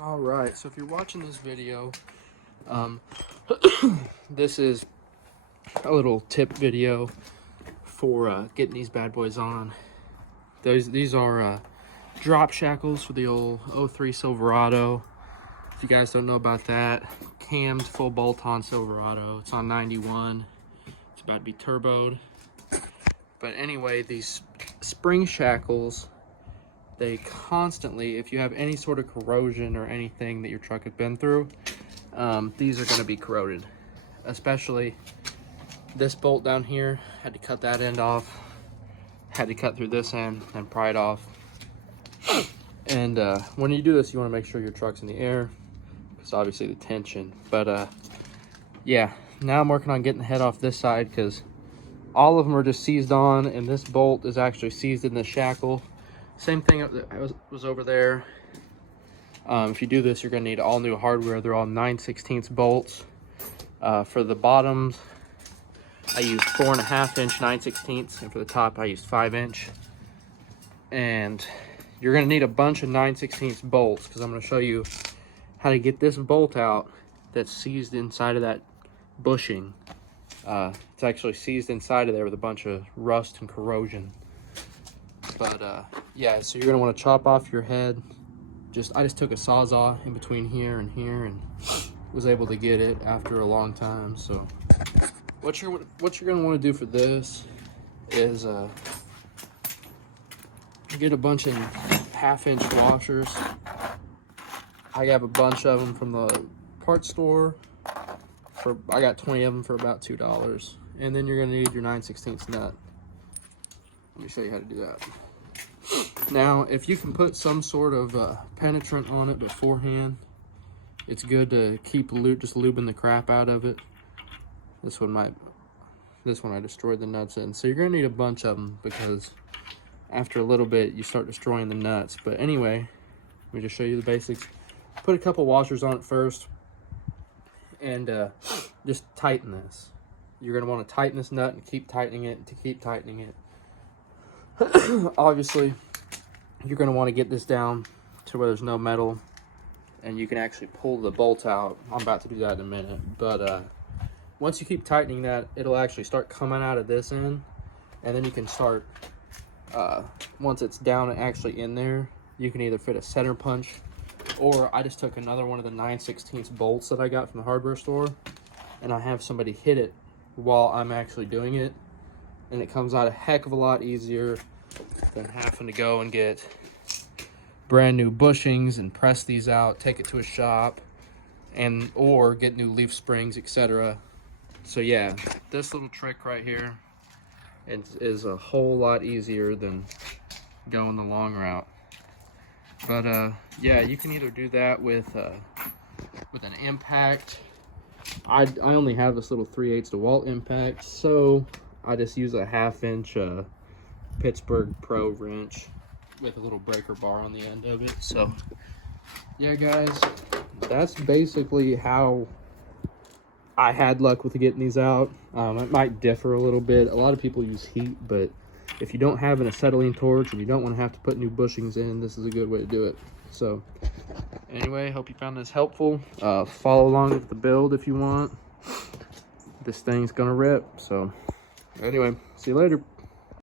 All right, so if you're watching this video, this is a little tip video for getting these bad boys on. These are drop shackles for the old 03 Silverado. If you guys don't know about that, cammed full bolt-on Silverado. It's on 91. It's about to be turboed. But anyway, these spring shackles, they constantly, if you have any sort of corrosion or anything that your truck has been through, these are going to be corroded. Especially this bolt down here, had to cut that end off, had to cut through this end and pry it off. And when you do this, you want to make sure your truck's in the air, because obviously the tension. But yeah, now I'm working on getting the head off this side, because all of them are just seized on, and this bolt is actually seized in the shackle. Same thing was over there. If you do this, you're going to need all new hardware. They're all 9/16 bolts. For the bottoms, I used 4.5-inch 9/16, and for the top, I used 5-inch. And you're going to need a bunch of 9/16 bolts, because I'm going to show you how to get this bolt out that's seized inside of that bushing. It's actually seized inside of there with a bunch of rust and corrosion. But yeah, so you're gonna want to chop off your head. I just took a Sawzall in between here and was able to get it after a long time. So what you're gonna want to do for this is get a bunch of 1/2-inch washers. I have a bunch of them from the parts store. I got 20 of them for about $2. And then you're gonna need your 9/16 nut. Let me show you how to do that. Now, if you can put some sort of penetrant on it beforehand, it's good to keep just lubing the crap out of it. This one I destroyed the nuts in. So you're gonna need a bunch of them, because after a little bit you start destroying the nuts. But anyway, let me just show you the basics. Put a couple washers on it first, and just tighten this. You're gonna want to tighten this nut and keep tightening it to keep tightening it. Obviously, you're going to want to get this down to where there's no metal and you can actually pull the bolt out. I'm about to do that in a minute. But once you keep tightening that, it'll actually start coming out of this end, and then you can start, once it's down and actually in there, you can either fit a center punch, or I just took another one of the 9/16 bolts that I got from the hardware store, and I have somebody hit it while I'm actually doing it, and it comes out a heck of a lot easier than having to go and get brand new bushings and press these out, take it to a shop, or get new leaf springs, etc. So yeah, this little trick right here is a whole lot easier than going the long route. But yeah, you can either do that with an impact. I only have this little 3/8 DeWalt impact, so I just use a 1/2-inch Pittsburgh Pro wrench with a little breaker bar on the end of it. So yeah, guys, that's basically how I had luck with getting these out. It might differ a little bit. A lot of people use heat, but if you don't have an acetylene torch and you don't want to have to put new bushings in, this is a good way to do it. So anyway, hope you found this helpful. Follow along with the build if you want. This thing's gonna rip. So anyway, see you later.